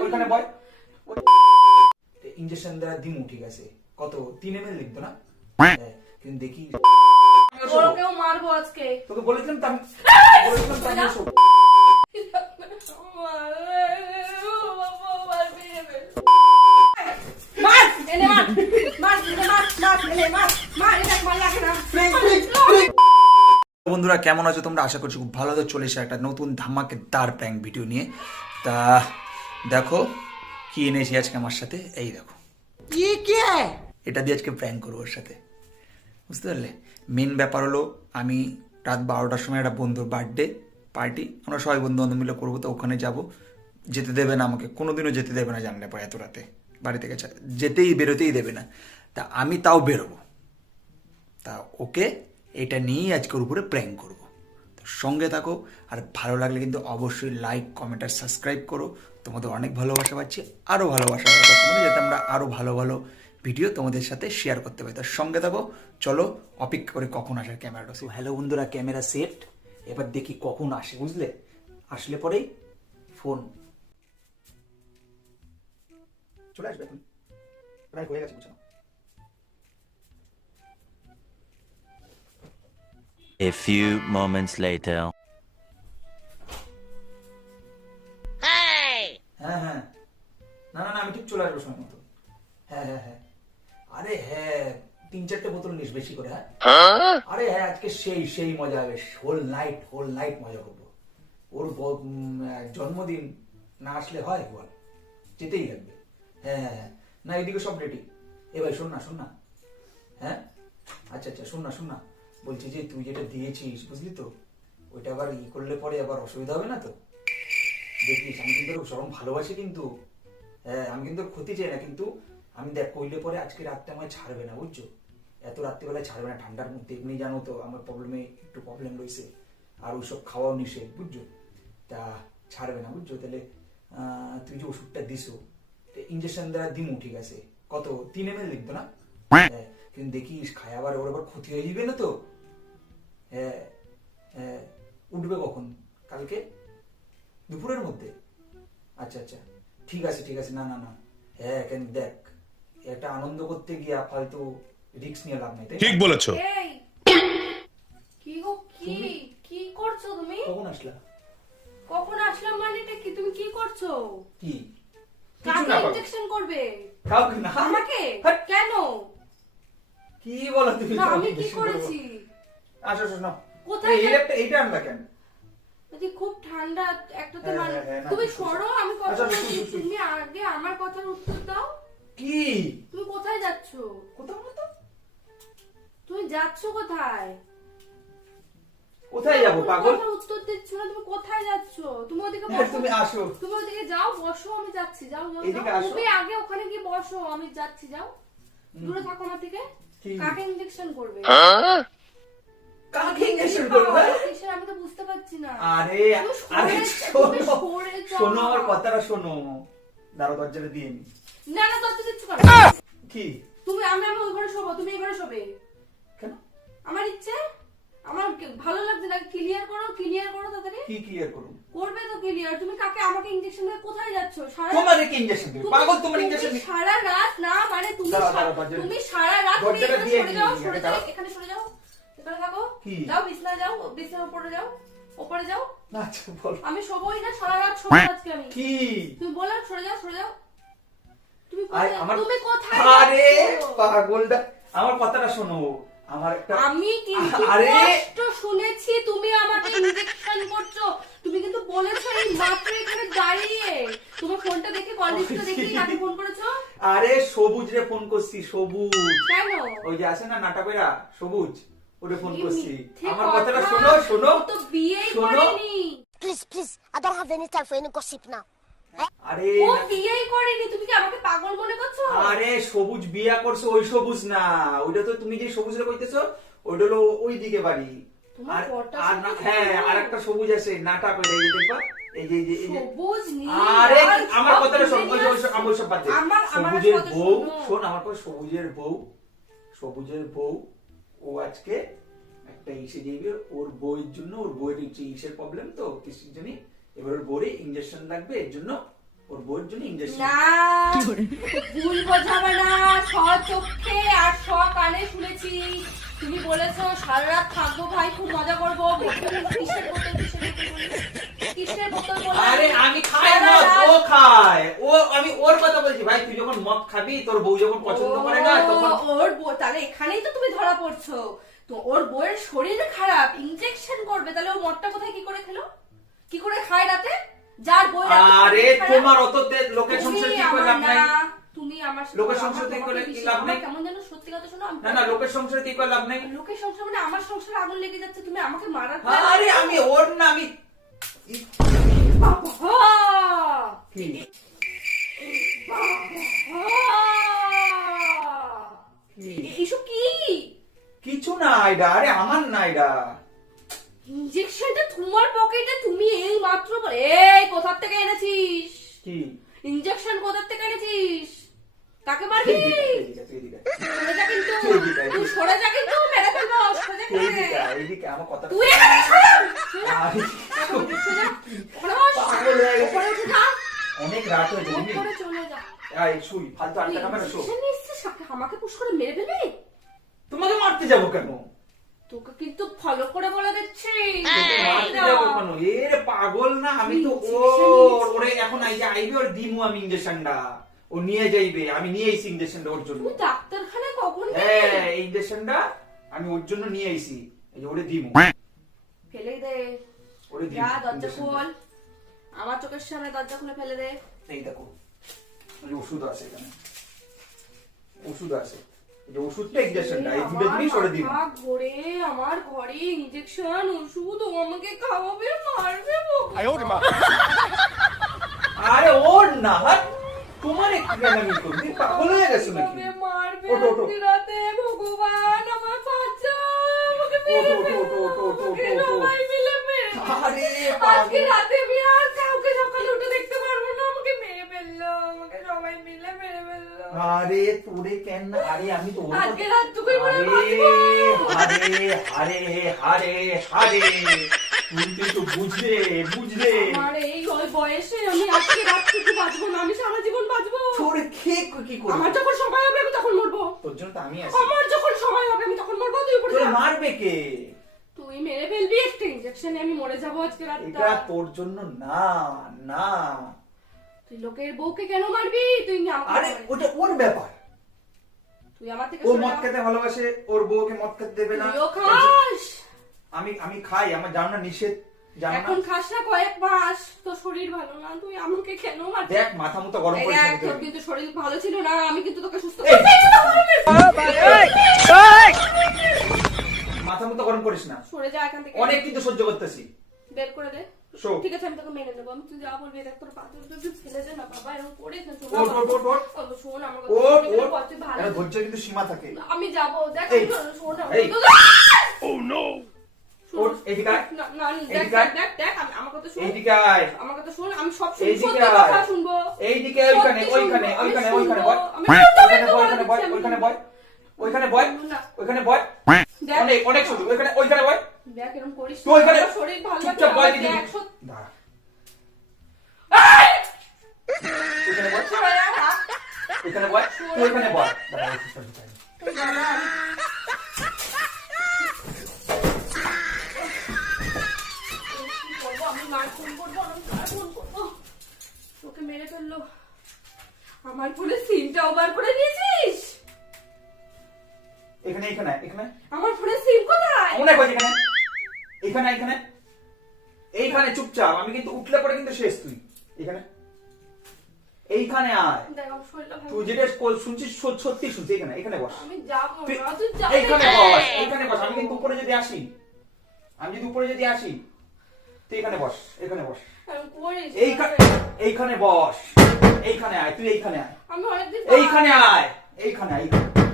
ওইখানে বয় ইঞ্জেকশন দ্বারা দিমু ঠিক আছে? কত? তিন এম এল লিখতো না? হ্যাঁ, কিন্তু দেখি। ওরকেও মারবো আজকে। তোকে বলেছিলাম তো বলেছিলাম তো আমি যা। এসব- মার এনে মার মার এনে মার মার এনে মার মার এটা মার লাগে না বন্ধুরা কেমন আছো তোমরা? আশা করছি খুব ভালো চলে এসে একটা নতুন ধামাকে দার প্র্যাঙ্ক ভিডিও নিয়ে। তা দেখো কি এনেছি আজকে আমার সাথে? এই দেখো। এটা দিয়ে আজকে প্র্যাঙ্ক করব ওর সাথে। বুঝতে পারলে? মেন ব্যাপার হলো আমি রাত বারোটার সময় একটা বন্ধুর বার্থডে পার্টি। আমরা সবাই বন্ধু বান্ধব মিলে করব তো ওখানে যাব। যেতে দেবে না আমাকে। কোনোদিনও যেতে দেবে না জানলে পরে এত রাতে। বাড়ি থেকে যেতেই বেরোতেই দেবে না। তা আমি তাও বেরোবো। তা ওকে এটা নিয়েই আজকের উপরে প্র্যাঙ্ক করব। তো সঙ্গে থাকো, আর ভালো লাগলে কিন্তু অবশ্যই লাইক কমেন্ট আর সাবস্ক্রাইব করো। তোমাদের অনেক ভালোবাসা পাচ্ছি আরও ভালোবাসা তোমাদের, যাতে আমরা আরও ভালো ভালো ভিডিও তোমাদের সাথে শেয়ার করতে পারি। তার সঙ্গে থাকো, চলো, অপেক্ষা করে কখন আসার ক্যামেরাটা হ্যালো বন্ধুরা ক্যামেরা সেট এবার দেখি কখন আসে, বুঝলে? আসলে পরেই ফোন চলে আসবে এখন। প্রায় হয়ে গেছে বুঝছ A few moments later. হ্যাঁ হ্যাঁ। না না আমি ঠিক চলে আসব সময় মতো হ্যাঁ হ্যাঁ হ্যাঁ। আরে হ্যাঁ তিন চারটে বোতল নিস বেশি করে হ্যাঁ। আরে হ্যাঁ আজকে সেই সেই মজা হবে হোল নাইট হোল নাইট মজা করব। ওর জন্মদিন না আসলে হয় বল। যেতেই লাগবে। হ্যাঁ হ্যাঁ হ্যাঁ। না এদিকে সব রেডি এ ভাই শোন না শোন না। হ্যাঁ? আচ্ছা আচ্ছা শোন না শোন না। বলছি যে তুই যেটা দিয়েছিস বুঝলি তো? ওইটা আবার ই করলে পরে আবার অসুবিধা হবে না তো? দেখিস আমি কিন্তু চরম ভালোবাসি কিন্তু। হ্যাঁ আমি কিন্তু ক্ষতি চাই না কিন্তু আমি দেখ কইলে পরে আজকে রাতটা আমায় ছাড়বে না বুঝছ? এত রাত্রিবেলায় ছাড়বে না ঠান্ডার মধ্যে এমনি জানো তো আমার প্রবলেমে একটু প্রবলেম রয়েছে। আর ওইসব খাওয়াও নিষেধ বুঝছ? তা ছাড়বে না বুঝছ? তাহলে আহ, তুই যে ওষুধটা দিছো ইঞ্জেকশন দ্বারা দিমু ঠিক আছে? কত? তিন এম এল লিখতো না? হ্যাঁ, কিন্তু দেখিস খায় আবার ওর আবার ক্ষতি হয়ে যাবে না তো? হ্যাঁ হ্যাঁ উঠবে কখন? কালকে? দুপুরের মধ্যে? আচ্ছা আচ্ছা। ঠিক আছে ঠিক আছে। না না না। হ্যাঁ কেন দেখ একটা আনন্দ করতে গিয়া ফালতু রিস্ক নিয়ে লাভ নেই ঠিক বলেছ। কি গো কি? কি করছ তুমি? কখন আসলা? কখন আসলাম মানে এটা কি? তুমি কি করছ? কি? কাকে ইনজেকশন করবে? কাউকে না। আমাকে? কেন? কি বলো তুমি না, আমি কি করেছি? আসো আসো না কোথায় এই গেল? এইটা আনলা কেন? বলছি খুব ঠান্ডা একটাতে হ্যাঁ, মানে হ্যাঁ, হ্যাঁ, না, তুমি সরো আমি কথা আচ্ছা, বলছি শুন, শুন, শুন। তুমি আগে আমার কথার উত্তর দাও। কি? তুমি কোথায় যাচ্ছ? কোথাও না তো। তুমি যাচ্ছ কোথায়? কোথায় যাব পাগল? উত্তর দিচ্ছ না তুমি কোথায় যাচ্ছ? তুমি ওদিকে তুমি আসো। তুমি ওদিকে যাও বসো আমি যাচ্ছি। যাও যাও। তুমি আগে ওখানে গিয়ে বসো আমি যাচ্ছি যাও। দূরে থাকো আমার থেকে? কাকে ইনজেকশন করবে? কাকে ইনজেকশন করবে? আমি তো বুঝতে পারছি না। আরে আরে শোনো শোনো আমার কথাটা শোনো। দাঁড়াও দরজাটা দিয়ে নি। না না দরজা দিচ্ছ কেন কি? তুমি আমি আমি ওই ঘরে শোবো তুমি এই ঘরে শোবে? কেন? আমার ইচ্ছে? আমার ভালো লাগছে না। ক্লিয়ার করো ক্লিয়ার করো তাড়াতাড়ি। কি ক্লিয়ার করুন করবে তো ক্লিয়ার তুমি কাকে আমাকে ইনজেকশন দিয়ে কোথায় যাচ্ছ? সারা তোমার কি ইঞ্জেকশন দিবে পাগল তোমার তুমি ইঞ্জেকশন সারা রাত না মানে তুমি তুমি সারা রাত তুমি সরে যাও সরে যাও এখানে সরে যাও এখানে থাকো? যাও বিছনায় যাও বিছনার উপরে যাও উপরে যাও। আচ্ছা বল। আমি শোবই না সারা রাত শোবো আজকে আমি। কি? তুমি বলো সরে যাও সরে যাও। তুমি তুমি কোথায় আরে পাগলটা। আমার কথাটা শোনো। আমার একটা আমি কিন্তু কষ্ট শুনেছি তুমি আমাকে ইনজেকশন করছ। তুমি কিন্তু বলেছ এই মাত্র এখানে দাঁড়িয়ে। তোমার ফোনটা দেখে কল লিস্টটা দেখে কাকে ফোন করেছ? আরে সবুজ রে ফোন করছি সবুজ। কেন? ওই যে আছে না নাটাবেরা সবুজ ওরে ফোন করছি। আমার কথাটা শোনো শোনো। তো বিয়েই। করেনি। Please, I don't have any time for any gossip now. আরে ও বিয়েই করেনি তুমি কি আমাকে পাগল মনে করছ? আরে সবুজ বিয়া করছে ওই সবুজ না। ওইটা তো তুমি যে কইতেছো ওইটা হলো ওই দিকে বাড়ি। আর আর হ্যাঁ হলো? আর একটা সবুজ আছে নাটা কইরা এই দেখবা এই যে এই যে সবুজ নীল আরে আমার কথাটা শোন ওই ওই সব- আমার বাদ দে। আমার- আমার সবুজের বউ শোন। আমার কথা সবুজের বউ সবুজের বউ ও আজকে একটা ইসে যাইবে ওর বইয়ের জন্য ওর হচ্ছে ইসের প্রবলেম তো কিসের জন্য? এবার ওর বউরে ইঞ্জেকশন লাগবে এর জন্য ওর বউয়ের জন্য ইঞ্জেকশন না ভুল বোঝাবে না স চোখে আর স কানে শুনেছি। তুমি বলেছ সারা রাত থাকব ভাই খুব মজা করব। কিসের বোতল কিসের বোতল বললে? কিসের বোতল বললে? আরে আমি খাই সারা ও খায়। ও আমি ওর কথা বলছি ভাই তুই যখন মদ খাবি তোর বউ যখন পছন্দ করে না তখন ওর বউ তাহলে এখানেই তো তুমি ধরা পড়ছো। তো ওর বউয়ের শরীর খারাপ ইনজেকশন করবে তাহলে ও মদটা কোথায় কি করে খেলো? কি করে খায় রাতে? যার এত আরে তোমার অত লোকের সংসার কি করে লাভ নাই? তুমি আমার লোকের সংসার কি করে কি লাভ নেই? কেমন যেন সত্যি কথা শোনো না না লোকের সংসার কি করে লাভ নাই? লোকের সংসার মানে আমার সংসারে আগুন লেগে যাচ্ছে তুমি আমাকে মারার আরে আমি ওর না আমি কি? কিছু না এটা আরে আমার না এটা ইনজেকশনটা তোমার পকেটে তুমি এই মাত্র এই কোথা থেকে এনেছিস? কি? ইনজেকশন কোথা থেকে এনেছিস? কাকে মারবি। সরে যা কিন্তু। তুই এদিকে সরে যা কিন্তু মেরে ফেলব সরে যা এদিকে আমার কথা তুই এখানে সরে সরে যা। আরে, সরে যা। ওখানে বস। পাগল গেছে। ওপরে উঠে যা। অনেক রাত হয়েছে চলে যা। আয় শুই ফালতু আটটা কামে আমাকে পুশ করে মেরে ফেলবি? তোমাকে মারতে যাব কেন? তোকে কিন্তু ফলো করে বলে দিচ্ছি। এর পাগল না আমি তো ওর ওরে এখন আই যে আইবে ওর দিমু আমি ইঞ্জেকশনটা ও নিয়ে যাইবে আমি নিয়ে আইছি ইঞ্জেকশনটা ওর জন্য। কখন হ্যাঁ এই ইঞ্জেকশনটা আমি ওর জন্য নিয়ে আইছি। এই যে ওরে দিমু। ফেলে দে। ওরে দিমু যা দরজা খোল। আমার চোখের সামনে দরজা খুলে ফেলে দে। এই দেখো ওষুধ আছে এখানে। ওষুধ আছে। যে ওষুধটা ইঞ্জেকশনটা এই দুটো জিনিস ওরে দিমু ঘরে আমার ঘরে ইনজেকশন ওষুধ ও আমাকে খাওয়াবে মারবে ভগবান। আরে ওর না তোমার একটু কেন আমি পাগল হয়ে গেছো নাকি মারবে ওঠো, ওঠো। রাতে ভগবান আমার বাচ্চা আমাকে মেরে ওঠো। সবাই মিলে মেরে ফেলল। আরে আজকে রাতে আমি আর কাউকে সকালে উঠে দেখতে পারব না আমাকে মেরে ফেলল আমাকে সবাই মিলে মেরে আরে তোরে কেন? আরে আমি তো আজকে মনে আরে বাঁচবো। আরে আরে আরে আরে তুই বুঝলে বুঝলে। আমার এই ওই বয়সে আমি আজকে রাতটুকু বাঁচবো না আমি সারা জীবন বাঁচবো। তোরে কি করে আমার যখন সময় হবে আমি তখন মরবো। তোর জন্য তো আমি আছি। আমার যখন সময় হবে আমি তখন মরবো তুই তোরে মারবে কে? তুই মেরে ফেলবি একটা ইনজেকশনে আমি মরে যাব আজকে এটা তোর জন্য না না। তুই লোকের বউকে কেন মারবি? তুই আমাকে আরে ওটা ওর ব্যাপার। তুই আমার থেকে ও মদ খেতে ভালোবাসে ওর বউকে মদ খেতে দেবে না। তুইও খাস। আমি আমি খাই আমার জানো না নিষেধ জানো এখন খাস না কয়েক মাস তোর শরীর ভালো না তুই আমাকে কেন মারছিস দেখ মাথা মতো গরম করে দেখ, তোর কিন্তু শরীর ভালো ছিল না আমি কিন্তু তোকে সুস্থ। মাথা মতো গরম করিস না। সরে যা এখান থেকে। অনেক কিন্তু সহ্য করতেছি। বের করে দে। ঠিক আছে আমি তোকে মেনে নেব। আমি তুই যা বলবি দেখ তোর পাথর যদি ফেলে দে না বাবা এরকম করিস শোন শোন আমার কথা। ভালো। কিন্তু সীমা থাকে। আমি যাব দেখ শোন ওইখানে বয় ওইখানে বয়। অনেক অনেক ওইখানে ওইখানে বয় দেখ, এরকম করিস তুই শরীর ভালো লাগছে চুপচাপ দিদি দাঁড়া। তুই দাঁড়া। তোকে মেরে ফেলল। আমার ফোনে সিমটা ওভার করে নিয়েছিস এখানে এখানে এখানে। আমার ফোনে সিম কোথায়? অনেক হয়েছে এখানে। এখানে এখানে। এইখানে চুপচাপ আমি কিন্তু উঠলে পরে কিন্তু শেষ তুই। এখানে। এইখানে আয়। তুই যেটা কল- শুনছিস সত্যি শুনছিস এখানে এখানে বস। আমি যাব না, তুই যাবি এইখানে না। বস এইখানে বস আমি কিন্তু উপরে যদি আসি আমি যদি উপরে যদি আসি তুই এখানে বস এখানে বস। এইখানে এইখানে বস এইখানে আয় তুই এইখানে আয়। এইখানে আয় এইখানে আয়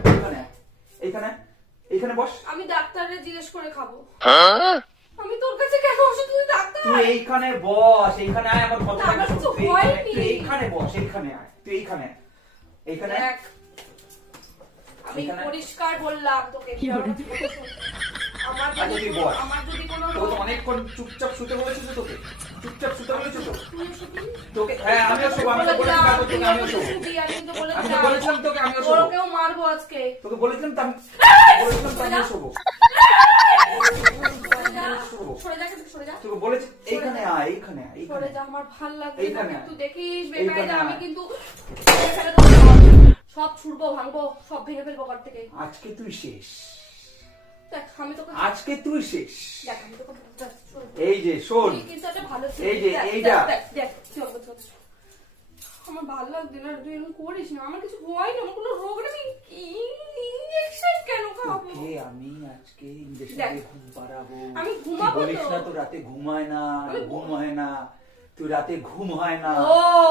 এইখানে আয় এইখানে এইখানে বস। আমি ডাক্তারে জিজ্ঞেস করে খাব। আমি তোর কাছে কেন আসি তুই ডাক্তার। তুই এইখানে বস এইখানে আয় আমার কথা আমার কিছু হয়নি। তুই এইখানে বস এইখানে আয় তুই এইখানে এইখানে আমি পরিষ্কার বললাম তোকে আমার আচ্ছা, যদি বস। আমার যদি কোনো তো অনেকক্ষণ চুপচাপ শুতে বলেছিস তোকে। চুপচাপ শুতে বলেছ তো। তোকে হ্যাঁ আমিও শোবো আমি তো বলেছিলাম তোকে আমিও শোবো আমি তো আমি বলেছিলাম। বলেছিলাম তোকে আমিও শোবো। তোকেও মারবো আজকে। তোকে বলেছিলাম তো আমি বলেছিলাম তো আমিও শোবো। সরে যা, সরে যা কিন্তু, সরে যা। তোকে বলেছি এইখানে আয় এইখানে আয় সরে যা, আমার ভালো লাগছে না এইখানে দেখিস বেকায়দা আমি কিন্তু সব- ছুড়বো ভাঙবো সব ভেঙে ফেলব ঘর থেকে। আজকে তুই শেষ। দেখ আমি তোকে আজকে তুই শেষ। এই যে শোন। এই যে, দেখ, এইটা। দেখ, দেখ, দেখ, চল, চল, চল। আমার ভালো লাগছে না তুই এরকম করিস না। আমার কিছু হয় না আমার কোনো রোগ নেই। ইঞ্জেকশন কেন খাব? আমি আজকে দিয়ে ঘুম পাড়াবো। আমি ঘুমাবো বলিস না তো রাতে ঘুম হয় না ঘুম হয় না তুই রাতে ঘুম হয় না।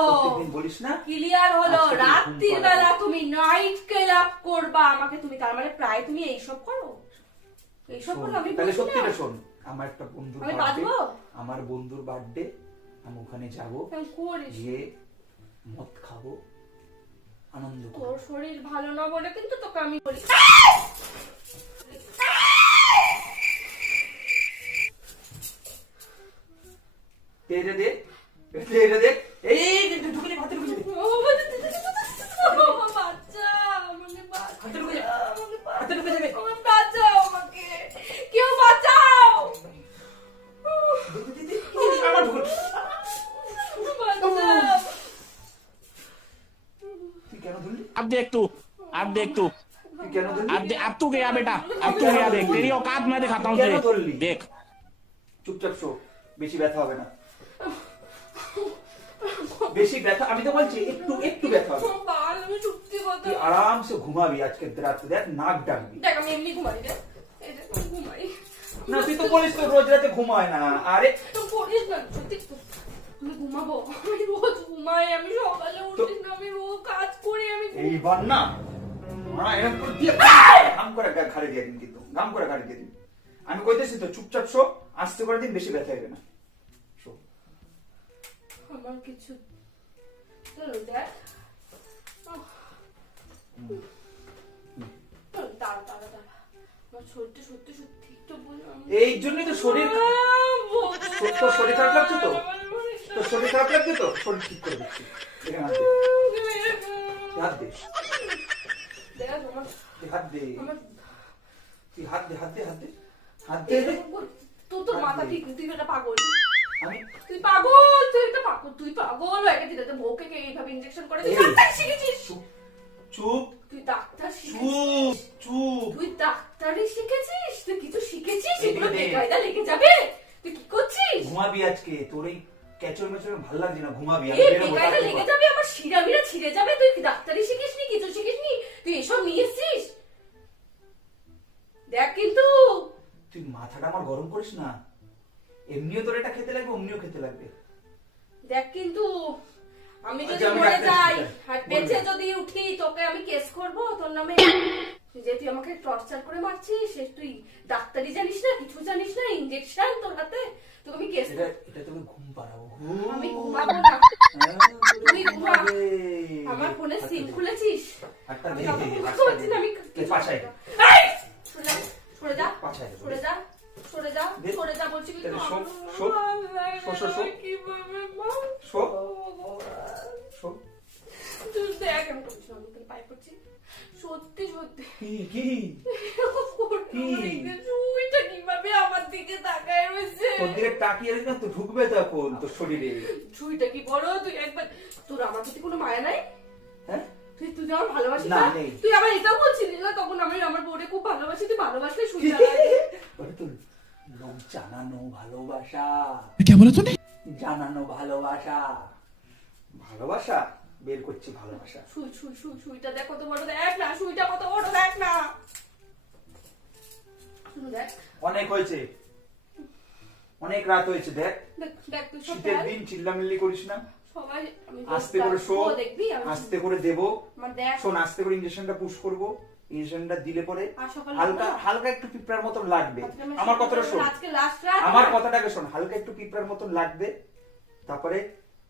প্রত্যেকদিন বলিস না ক্লিয়ার হলো রাত্রির বেলা তুমি নাইট ক্লাব করবা আমাকে তুমি তার মানে প্রায় তুমি এইসব করো। এইসব করো আমি তাহলে সত্যিটা শোন আমার একটা বাঁচবো? আমার বন্ধুর বার্থডে আমি ওখানে যাব। গিয়ে মদ খাব আনন্দ তোর শরীর ভালো না বলে কিন্তু তোকে আমি বলি। পেরে দে পেরে দে। ব্যথা হবে না। বেশি ব্যথা আমি তো বলছি একটু একটু ব্যথা হবে। তুই আরামসে ঘুমাবি আজকে দেখ নাক ডাকবি। দেখ আমি এমনি ঘুমাই রে আমি ঘুমাই। না তুই তো বলিস তো রোজ রাতে ঘুমায় না। আরে তো করিস না সত্যি। আমি ঘুমাবো আমি রোজ ঘুমাই আমি সকালে উঠিস না আমি রোজ কাজ করি আমি এইবার না। না এরকম করে দিয়ে গাম করে ঘাড়ে দিয়ে দিন কিন্তু গাম করে ঘাড়ে দিয়ে দিন আমি কইতেছি তো চুপচাপ শো আস্তে করে দিন বেশি ব্যথা হবে না। আমার কিছু চলো দেখ। দাঁড়া দাঁড়া দাঁড়া। আমার শরীরটা সত্যি সত্যি একটু এই জন্যই তো শরীর খারাপ লাগছে তো? শরীর খারাপ লাগছে তো? শরীর ঠিক করে দিচ্ছি। হাত দে। হাত দে। হাত দে। আমার তুই হাত দে হাত দে হাত দে। তোর মাথা ঠিক নেই, তুই একটা পাগল? আমি তুই পাগল তুই একটা পাগল তুই পাগল হয়ে গেছিস তোর বউকে কে এইভাবে ইনজেকশন করে তুই ডাক্তার শিখেছিস? চুপ তুই ডাক্তার শিখেছিস? চুপ তুই ডাক্তারি শিখেছিস? তুই কিছু শিখেছিস? এগুলো বেকায়দা লেগে যাবে। তুই কি করছিস? ঘুমাবি আজকে? তোর এই ক্যাচর মেচর ভালো লাগছে না? ঘুমাবি আমি এই বেকায়দা লেগে যাবে আমার শিরা মিরা ছিঁড়ে যাবে। তুই কি ডাক্তারি শিখিসনি? কিছু শিখিসনি? তুই এসব নিয়ে এসছিস? দেখ কিন্তু। তুই মাথাটা আমার গরম করিস না? এমনিও তোর এটা খেতে লাগবে অমনিও খেতে লাগবে। দেখ কিন্তু আমি যদি আচ্ছা, মরে যাই আর বেঁচে যদি উঠি তোকে আমি কেস করব? তোর নামে যে তুই আমাকে টর্চার করে মারছিস সে তুই ডাক্তারি জানিস না কিছু জানিস না ইনজেকশন তোর হাতে? তোকে আমি কেস এটা এটা তোকে ঘুম পাড়াবো আমি ঘুমাবো না। তুই ঘুমা। আমার ফোনে সিম খুলেছিস? আমি আমি এ, পাছায় দে। এই! সরে যা, সরে যা পাছায় দে, সরে যা সরে যা দে। সরে যা বলছি কিন্তু তাহলে শো, আমার show, show, show, show. Show, সত্যি সত্যি। কি কি? কীভাবে আমার দিকে তাকায় রয়েছে? তোর দিকে তাকিয়ে রয়েছে না তো ঢুকবে তখন তোর শরীরে। সুইটা কি বড় তুই একবার তোর আমার প্রতি কোনো মায়া নাই? হ্যাঁ? তুই তুই আমার ভালোবাসিস না, নেই। তুই আমার এটাও বলছিলি না তখন আমি আমার বউরে খুব ভালোবাসি তুই ভালোবাসলে সুইটা লাগে। জানানো ভালোবাসা। কে বলো তুমি জানানো ভালোবাসা। ভালোবাসা? বের করছি ভালোবাসা। শুই শুই শুই শুইটা দেখ বড় দেখ না শুইটা কত বড় দেখ না। দেখ। অনেক হয়েছে। অনেক রাত হয়েছে দেখ। শীতের দিন চিল্লামিল্লি করিস না। আস্তে করে শো আস্তে করে দেবো। শোন আস্তে করে ইঞ্জেকশনটা পুশ করব। ইঞ্জেকশনটা দিলে পরে হালকা হালকা একটু পিঁপড়ার মতন লাগবে। আমার কথাটা শোন। আজকে লাস্ট রাত। আমার কথাটাকে শোন হালকা একটু পিঁপড়ার মতন লাগবে তারপরে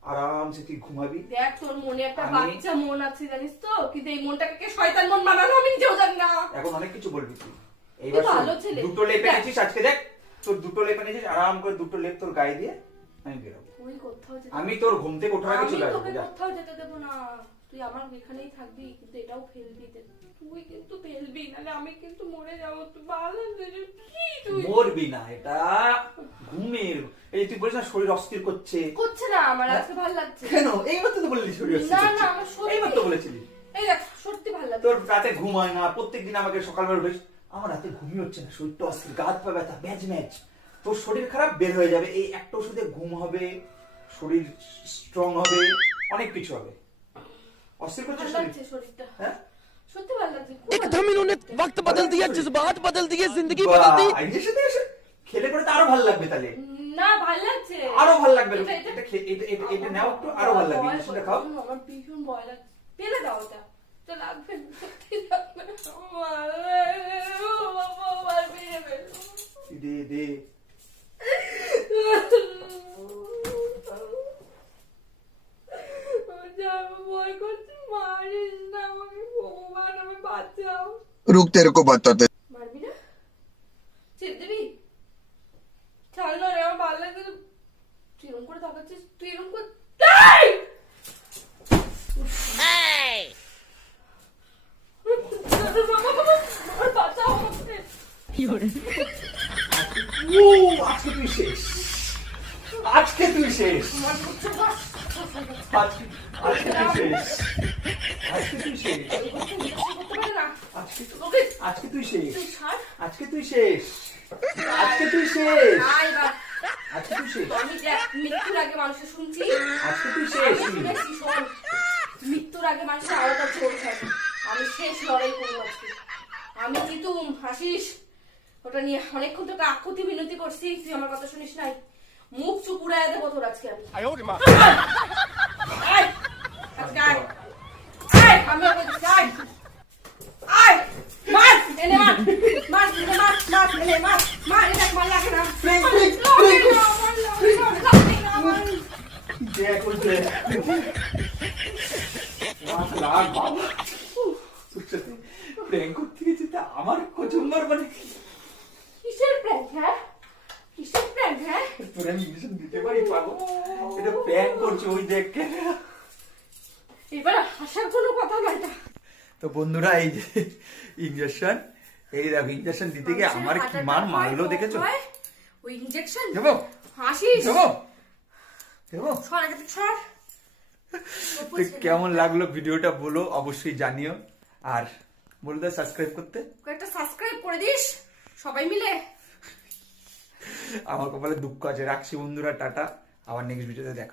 আরামসে তুই ঘুমাবি। দেখ তোর মনে একটা বাচ্চা মন আছে জানিস তো? কিন্তু এই মনটাকে কে শয়তান মন বানানো আমি নিজেও জানি না। এখন অনেক কিছু বলবি তুই। এইবার। দুটো লেপ। এনেছিস আজকে দেখ। তোর দুটো লেপ এনেছিস আরাম করে দুটো লেপ তোর গায়ে দিয়ে আমি বেরোবো। আমি তোর ঘুম থেকে ওঠার আগে চলে আসব কোথাও যেতে দেবো না। তুই আমার এখানেই থাকবি কিন্তু এটাও ফেলবি তে- তুই কিন্তু ফেলবি নাহলে আমি কিন্তু মরে যাব তুই ভালো কি তুই? মরবি না এটা ঘুমের এই তুই বলিস না শরীর অস্থির করছে। করছে না আমার আজকে ভালো লাগছে। কেন? এইবার তো বললি শরীর অস্থির না, না, আমার। এইবার তো বলেছিলি। এই দেখ সত্যি ভালো লাগছে। তোর রাতে ঘুম হয় না প্রত্যেকদিন আমাকে সকালবেলা উঠিস আমার রাতে ঘুমই হচ্ছে না শরীরটা অস্থির গাত পা ব্যথা ম্যাচ ম্যাচ। তোর শরীর খারাপ বের হয়ে যাবে এই একটা ওষুধে ঘুম হবে শরীর স্ট্রং হবে অনেক কিছু হবে। অস্থির করছে ভালো শরীর লাগছে শরীরটা হ্যাঁ সত্যি ভালো লাগছে খুব ভালো एकदम इन्होंने वक्त बदल दिया जज्बात बदल दिए जिंदगी बदल दी বাহ, এর সাথে এসে খেলে করে তো আরো ভালো লাগবে তাহলে না ভালো লাগছে আরো ভালো লাগবে এটা- এটা- এটা খে- এটা- এটা- এটা নাও একটু আরো ভালো লাগবে ভয় ইঞ্জেকশনটা করছে, খাও আমার ভীষণ ভয় লাগছে ফেলে দাও ওটা তো লাগবে না, সত্যি লাগবে না। আমার বাবা, আমার মেয়ে বেরো। দে দে রুক তেরে কো আজকে তুই শেষ। আজকে তুই শেষ। আজকে আজকে শেষ আজকে তুই শেষ। আজকে তুই শেষ আজকে তুই শেষ মৃত্যুর আগে মানুষের শুনছি আজকে তুই শেষ মানুষের আলাদা ঝোল থাকে আমি শেষ লড়াই করব আজকে আমি কিন্তু হাসিস ওটা নিয়ে অনেকক্ষণ তোকে আকুতি বিনতি করছি তুই আমার কথা শুনিস নাই মুখ চুপ উড়াই দেবো তোর আজকে আমি। আমার কচুম্বর মানে কিসের প্র্যাঙ্ক হ্যাঁ? দিতে পারি পাবো এটা করছে ওই দেখ। এবার হাসার কোনো কথা না এটা তো বন্ধুরা এই যে ইঞ্জেকশন এই দেখো ইঞ্জেকশন দিতে গিয়ে আমার কি মারলো দেখেছ? ওই দেবো? হাসিস দেবো? দেবো? সর আগে সর তো কেমন লাগল ভিডিওটা বলো অবশ্যই জানিও। আর বলতে সাবস্ক্রাইব করতে? একটা সাবস্ক্রাইব করে দিস সবাই মিলে। আমার কপালে দুঃখ আছে। রাখছি বন্ধুরা টাটা। আবার নেক্সট ভিডিওতে দেখা